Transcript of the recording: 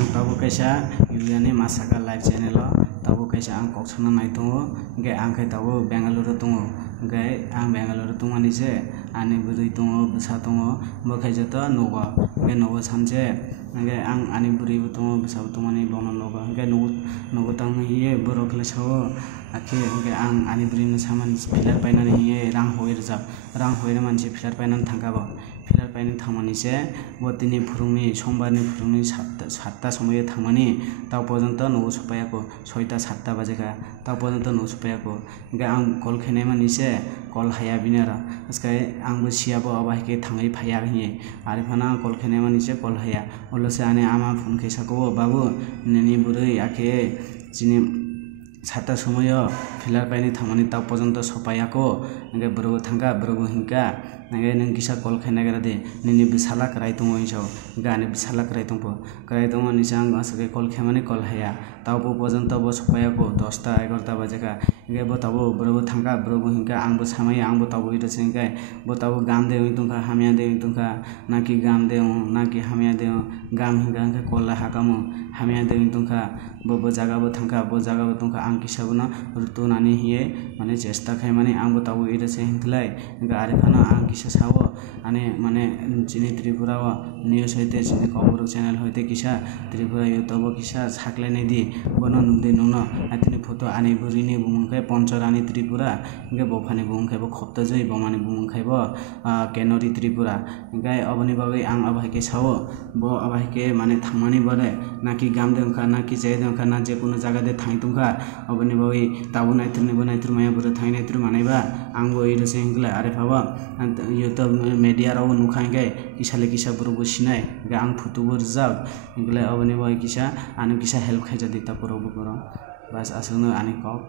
ang tabo kaisa Yuliani Masaka live channel tabo kaisa ang koksana nai tongo ge ang kai tabo Bangalore tongo ge ang Bangalore tongmani se ani buri tongo bsa tongo bo kai jata nogo ge nogo samje ge ang ani buri tongo bsa tongmani bono nogo ge nogo tang hiye borok le sawo akhe ge ang ani buri no saman pillar painani hiye rang hoir jab rang hoire manchi pillar painan thangkabo pillar paini thangmani se bo tini phurungni sombarni phurungni 7টা সময়ে থামানি তাও পর্যন্ত নৌ সপায়াকো 6টা 7টা বাজেকা তাও পর্যন্ত নৌ সপায়াকো গে আং call খেনাই মানিছে call হায়া বিনারা আজকে আংবো সিয়াবো আবাহিকে থাঙাই ফায়া হিয়ে আরে ফানা কল খেনাই মানিছে কল হায়া অলসে আনে আমা ফোন খেসাকো বাবু নেনি বুড়ি আকে চিনি 7টা সময় ফিলার পাইনি থামানি তাও পর্যন্ত সপায়াকো গে বড় থাঙ্গা বড় হিংকা ngai nang kisa kol khaina gara de nini bisala krai tongo iso gane bisala krai tongpo krai tongo ni sang asake kol khemani kol haya tao bo pojonto bo sopaya ko 10টা 11টা bajeka ngai bo tabo bro thangka bro hingka angbo samai angbo tabo ida singkai bo tabo gam de tongka hamya de tongka naki gam de naki hamya de gam hingka angka kolla hakamo hamya de tongka bo jaga bo thangka bo jaga bo tongka ang kisa bona rutu nani hiye mane chesta khai mane angbo tabo ida singklai ngai are khana ang sawo ane mane chini Tripura news hoite chini khobor channel hoite kisa Tripura youtube kisa sakle nei di bono nude nuno atini photo ani burini bumungkai Poncharani Tripura nge bofani bumungkai bo khopta joi bomani bumungkai bo Kenori Tripura ngai aboni bagai ang abahike sawo bo abahike mane thangmani bore naki gam dengkha naki jai dengkha na je kono jaga de thai tungkha aboni bagai tabu naitrni bonaitur maya bure thai naitur manaiba angbo ire sengla are phaba YouTube media rawo nukhangai kisale kisa borobo sinai ge ang photo bor jak ingla aboni bai kisa anu kisa help khaija dita borobo boro bas asungno ani kok